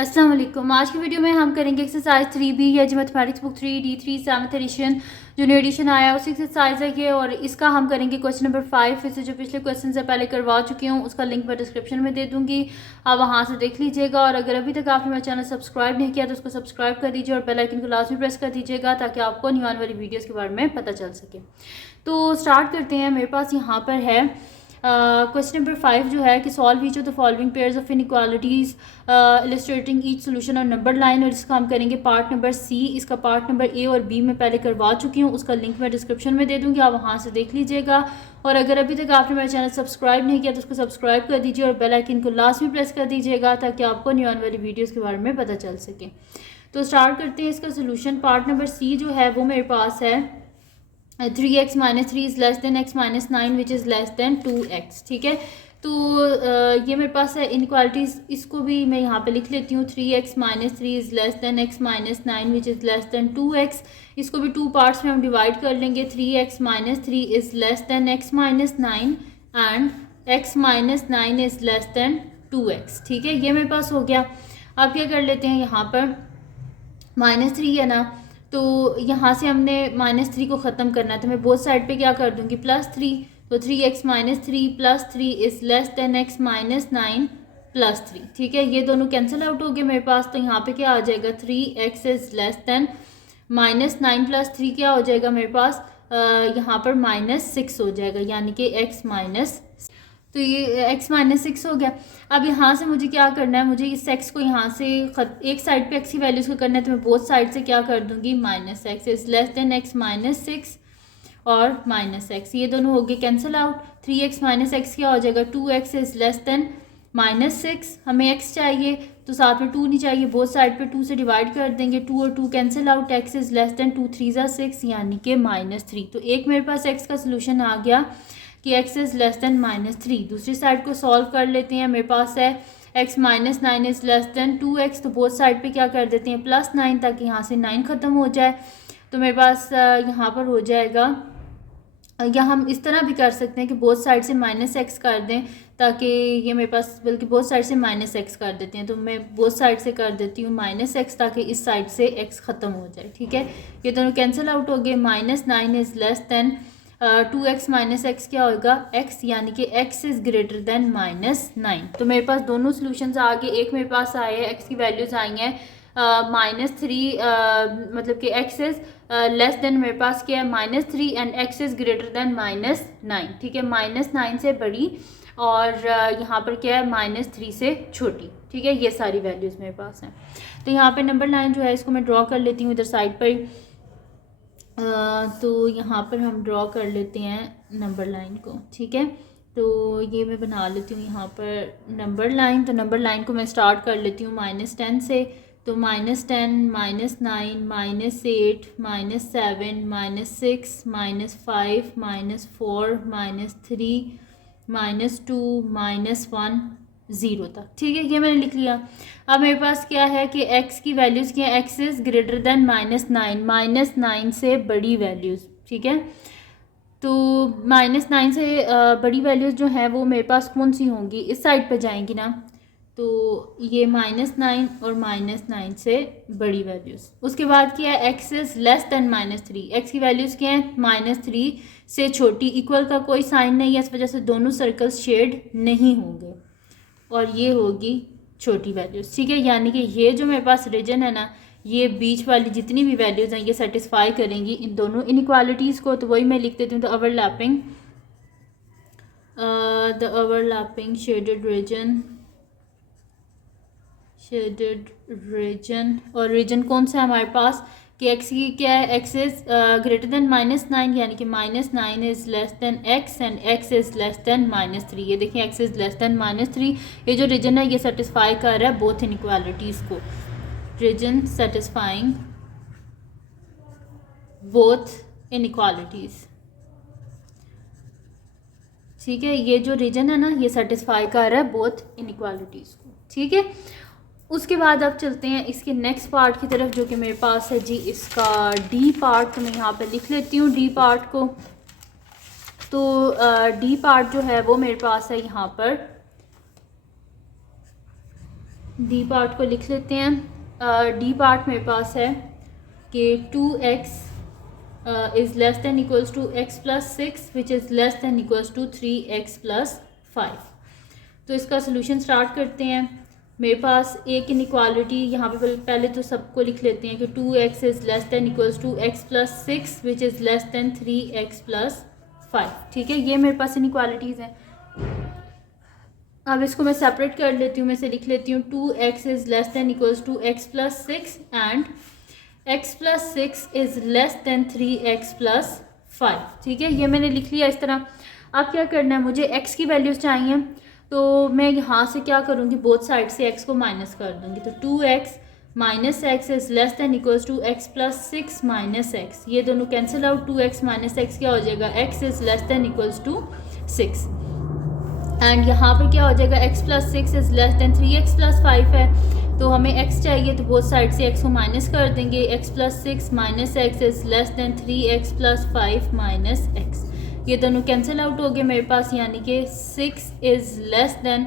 अस्सलाम वालेकुम। आज की वीडियो में हम करेंगे एक्सरसाइज 3B या जी mathematics book 3D3 7th edition जो न्यू एडिशन आया उसी एक्सरसाइज है ये, और इसका हम करेंगे क्वेश्चन नंबर 5। इससे जो पिछले क्वेश्चन से पहले करवा चुकी हूँ उसका लिंक मैं डिस्क्रिप्शन में दे दूँगी, आप वहाँ से देख लीजिएगा। और अगर अभी तक आपने मेरा चैनल सब्सक्राइब नहीं किया तो उसको सब्सक्राइब कर दीजिए और बेल आइकन को लाजमी प्रेस कर दीजिएगा ताकि आपको न्यू आने वाली वीडियोज़ के बारे में पता चल सके। तो स्टार्ट करते हैं। मेरे पास यहाँ पर है क्वेश्चन नंबर 5 जो है कि solve each of the following pairs of inequalities illustrating each solution और नंबर लाइन, और इसका हम करेंगे पार्ट नंबर सी। इसका पार्ट नंबर ए और बी में पहले करवा चुकी हूँ, उसका लिंक मैं डिस्क्रिप्शन में दे दूँगी, आप वहाँ से देख लीजिएगा। और अगर अभी तक आपने मेरा चैनल सब्सक्राइब नहीं किया तो उसको सब्सक्राइब कर दीजिए और बेल आइकन को लास्ट में प्रेस कर दीजिएगा ताकि आपको न्यू आने वाली वीडियोज़ के बारे में पता चल सके। तो स्टार्ट करते हैं इसका सोल्यूशन। पार्ट नंबर सी जो है वो मेरे पास है 3x minus 3 is less than x minus 9 which is less than 2x। ठीक है, तो ये मेरे पास है इनक्वालिटीज़, इसको भी मैं यहाँ पे लिख लेती हूँ। 3x minus 3 is less than x minus 9 which is less than 2x। इसको भी टू पार्ट्स में हम डिवाइड कर लेंगे। 3x minus 3 is less than x minus 9 and x minus 9 is less than 2x। ठीक है, ये मेरे पास हो गया। अब क्या कर लेते हैं, यहाँ पर -3 है ना, तो यहाँ से हमने -3 को ख़त्म करना है, तो मैं बोथ साइड पे क्या कर दूँगी +3। तो 3x minus 3 plus 3 is less than x minus 9 plus 3। ठीक है, ये दोनों कैंसिल आउट हो गए मेरे पास, तो यहाँ पे क्या आ जाएगा 3x is less than -9 plus 3 क्या हो जाएगा मेरे पास यहाँ पर -6 हो जाएगा, यानी कि x माइनस, तो ये x माइनस 6 हो गया। अब यहाँ से मुझे क्या करना है, मुझे इस x को यहाँ से एक साइड पे x की वैल्यूज़ को करना है, तो मैं बोथ साइड से क्या कर दूँगी -x is less than x minus 6 और -x, ये दोनों हो गए cancel out. 3x minus x क्या हो जाएगा 2x इज़ लेस देन -6। हमें x चाहिए तो साथ में 2 नहीं चाहिए, बोथ साइड पे 2 से डिवाइड कर देंगे, 2 और 2 cancel out, x is less than 2 3 ज़ा 6 यानी कि -3। तो एक मेरे पास x का सोल्यूशन आ गया कि x इज़ लेस देन -3। दूसरी साइड को सॉल्व कर लेते हैं। मेरे पास है x minus 9 is less than 2x, तो बोथ साइड पे क्या कर देते हैं +9 ताकि यहाँ से 9 ख़त्म हो जाए। तो मेरे पास यहाँ पर हो जाएगा, या हम इस तरह भी कर सकते हैं कि बोथ साइड से -x कर दें ताकि ये मेरे पास, बल्कि बोथ साइड से -x कर देते हैं, तो मैं बोथ साइड से कर देती हूँ -x ताकि इस साइड से x ख़त्म हो जाए। ठीक है, ये दोनों कैंसिल आउट हो गए। -9 is less than 2x minus x क्या होगा x, यानी कि x इज़ ग्रेटर देन -9। तो मेरे पास दोनों सोल्यूशंस आ गए। एक मेरे पास आए हैं x की वैल्यूज़ आई हैं -3, मतलब कि x इज़ लेस देन, मेरे पास क्या है -3 and x is greater than -9। ठीक है, -9 से बड़ी और यहाँ पर क्या है -3 से छोटी। ठीक है, ये सारी वैल्यूज़ मेरे पास हैं। तो यहाँ पे नंबर लाइन जो है इसको मैं ड्रॉ कर लेती हूँ इधर साइड पर। तो यहाँ पर हम ड्रॉ कर लेते हैं नंबर लाइन को। ठीक है, तो ये मैं बना लेती हूँ यहाँ पर नंबर लाइन। तो नंबर लाइन को मैं स्टार्ट कर लेती हूँ -10 से। तो -10 -9 -8 -7 -6 -5 -4 -3 -2 -1 0 तक। ठीक है, ये मैंने लिख लिया। अब मेरे पास क्या है कि x की वैल्यूज़ क्या है, x इज़ ग्रेटर देन -9, -9 से बड़ी वैल्यूज़। ठीक है, तो -9 से बड़ी वैल्यूज़ जो है वो मेरे पास कौन सी होंगी, इस साइड पे जाएंगी ना, तो ये -9 और -9 से बड़ी वैल्यूज़। उसके बाद क्या है x is less than -3, x की वैल्यूज़ क्या है -3 से छोटी, इक्वल का कोई साइन नहीं है, इस वजह से दोनों सर्कल्स शेड नहीं होंगे और ये होगी छोटी वैल्यूज़। ठीक है, यानी कि ये जो मेरे पास रीजन है ना, ये बीच वाली जितनी भी वैल्यूज़ हैं ये सेटिस्फाई करेंगी इन दोनों इनइक्वालिटीज़ को। तो वही मैं लिख देती हूँ, द ओवरलैपिंग शेडेड रीजन, और रीजन कौन सा है हमारे पास कि x की क्या है, x इज़ ग्रेटर देन -9, यानी कि -9 is less than x and x is less than -3। ये देखिए x इज़ लेस देन -3, ये जो रीजन है ये सेटिस्फाई कर रहा है बोथ इनइक्वालिटीज़ को। Region satisfying both inequalities. ठीक है, ये जो रीजन है ना ये सेटिस्फाई कर रहा है बोथ इनइक्वालिटीज़ को। ठीक है, उसके बाद अब चलते हैं इसके नेक्स्ट पार्ट की तरफ जो कि मेरे पास है जी इसका डी पार्ट। तो मैं यहाँ पे लिख लेती हूँ डी पार्ट को। तो डी पार्ट जो है वो मेरे पास है यहाँ पर डी पार्ट को लिख लेते हैं। डी पार्ट मेरे पास है कि 2x is less than equals to x plus 6 which is less than equals to 3x plus 5। तो इसका सोल्यूशन स्टार्ट करते हैं। मेरे पास एक इनइक्वालिटी यहाँ पे पहले तो सबको लिख लेते हैं कि 2x is less than equals to x plus 6 which is less than 3x plus 5। ठीक है, ये मेरे पास इनइक्वालिटीज़ हैं। अब इसको मैं सेपरेट कर लेती हूँ, मैं से लिख लेती हूँ 2x is less than equals to x plus 6 and x plus 6 is less than 3x plus 5। ठीक है, ये मैंने लिख लिया इस तरह। अब क्या करना है, मुझे x की वैल्यूज़ चाहिए, तो मैं यहाँ से क्या करूँगी, बोथ साइड से x को माइनस कर दूँगी। तो 2x minus x is less than equals to x plus 6 minus x, ये दोनों cancel out. 2x minus x क्या हो जाएगा, x is less than equals to 6 and यहाँ पर क्या हो जाएगा, x plus 6 is less than 3x plus 5 है, तो हमें x चाहिए, तो बोथ साइड से x को माइनस कर देंगे। x plus 6 minus x is less than 3x plus 5 minus x, ये दोनों कैंसिल आउट हो गए मेरे पास, यानी कि 6 is less than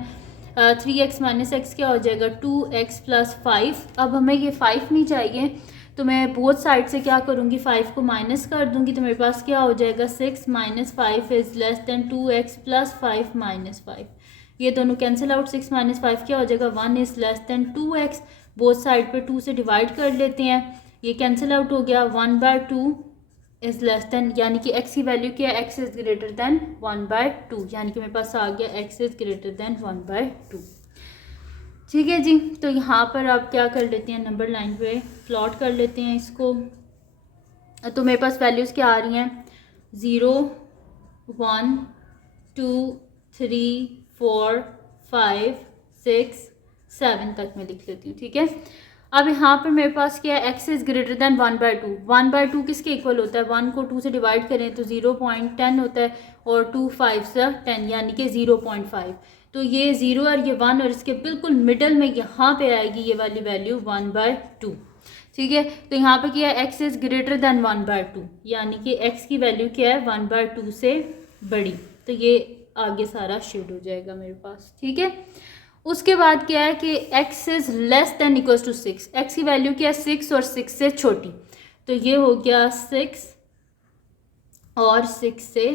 3x minus x क्या हो जाएगा 2x प्लस 5। अब हमें ये 5 नहीं चाहिए, तो मैं बोथ साइड से क्या करूँगी, 5 को माइनस कर दूँगी। तो मेरे पास क्या हो जाएगा, 6 minus 5 is less then 2x plus 5 minus 5, ये दोनों कैंसिल आउट। 6 माइनस 5 क्या हो जाएगा, 1 is less then 2x, both side पर 2 से डिवाइड कर लेते हैं, ये कैंसिल आउट हो गया। 1/2 इज़ लेस दैन, यानी कि x की वैल्यू क्या है, x इज़ ग्रेटर दैन 1/2, यानी कि मेरे पास आ गया x इज़ ग्रेटर दैन 1/2। ठीक है जी, तो यहाँ पर आप क्या कर लेते हैं, नंबर लाइन पे प्लॉट कर लेते हैं इसको। तो मेरे पास वैल्यूज़ क्या आ रही हैं, 0 1 2 3 4 5 6 7 तक मैं लिख लेती हूँ। ठीक है, अब यहाँ पर मेरे पास क्या है, x इज़ ग्रेटर दैन 1/2। 1/2 किसके इक्वल होता है, 1 को 2 से डिवाइड करें तो 0.10 होता है, और 2 5 से 10 यानी कि 0.5। तो ये 0 और ये 1 और इसके बिल्कुल मिडल में यहाँ पे आएगी ये वाली वैल्यू 1/2। ठीक है, तो यहाँ पे क्या है, x इज़ ग्रेटर दैन 1/2, यानी कि x की वैल्यू क्या है, 1/2 से बड़ी। तो ये आगे सारा शेड हो जाएगा मेरे पास। ठीक है, उसके बाद क्या है कि x is less than equals to 6, x की वैल्यू क्या है 6 और 6 से छोटी, तो ये हो गया 6 और 6 से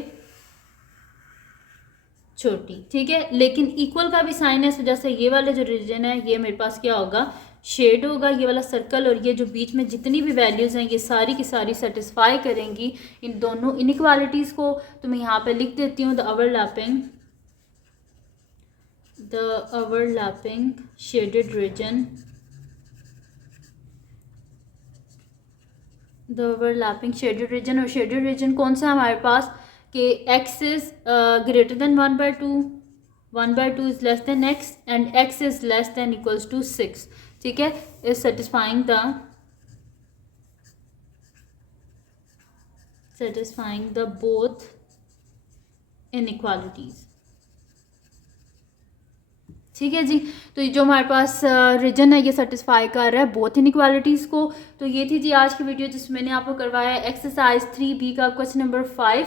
छोटी। ठीक है, लेकिन इक्वल का भी साइन है, इस वजह से ये वाला जो रीजन है ये मेरे पास क्या होगा, शेड होगा। ये वाला सर्कल और ये जो बीच में जितनी भी वैल्यूज़ हैं ये सारी की सारी सेटिस्फाई करेंगी इन दोनों इनइक्वालिटीज़ को। तो मैं यहाँ पे लिख देती हूँ the overlapping shaded region, the overlapping shaded region, और shaded region कौन सा हमारे पास कि x is greater than 1/2, 1/2 is less than x and x is less than equals to 6. ठीक है, is satisfying the both inequalities. ठीक है जी, तो जो हमारे पास रीजन है ये सेटिस्फाई कर रहा है बोथ इनइक्वालिटीज़ को। तो ये थी जी आज की वीडियो जिसमें मैंने आपको करवाया एक्सरसाइज 3B का क्वेश्चन नंबर 5।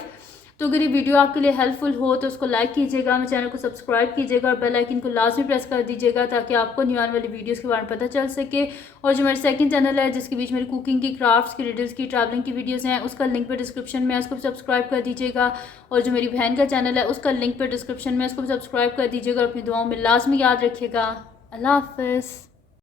तो अगर ये वीडियो आपके लिए हेल्पफुल हो तो उसको लाइक कीजिएगा, मेरे चैनल को सब्सक्राइब कीजिएगा और बेल आइकन को लाजमी प्रेस कर दीजिएगा ताकि आपको न्यू आने वाली वीडियोस के बारे में पता चल सके। और जो मेरा सेकंड चैनल है जिसके बीच मेरी कुकिंग की, क्राफ्ट्स की, रिडल्स की, ट्रैवलिंग की वीडियोस हैं, उसका लिंक पे डिस्क्रिप्शन में है, उसको भी सब्सक्राइब कर दीजिएगा। और जो मेरी बहन का चैनल है उसका लिंक पे डिस्क्रिप्शन में, उसको भी सब्सक्राइब कर दीजिएगा और अपनी दुआओं में लाजमी याद रखिएगा। अल्लाह हाफ़िज़।